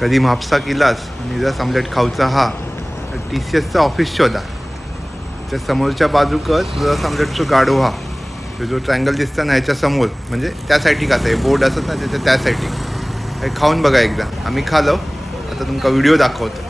कधी म्हापसा केलास आणि रस ऑमलेट खाऊचा हा तर TCSचा ऑफिस शोधा. त्या समोरच्या बाजूकच रस ऑमलेटचं गाडो हा जो ट्रायंगल दिसता ना ह्याच्या समोर, म्हणजे त्या साईडची कसं आहे बोर्ड असत ना त्याच्या त्या साईडची. खाऊन बघा एकदा. आम्ही खालो, आता तुमका व्हिडिओ दाखवतो.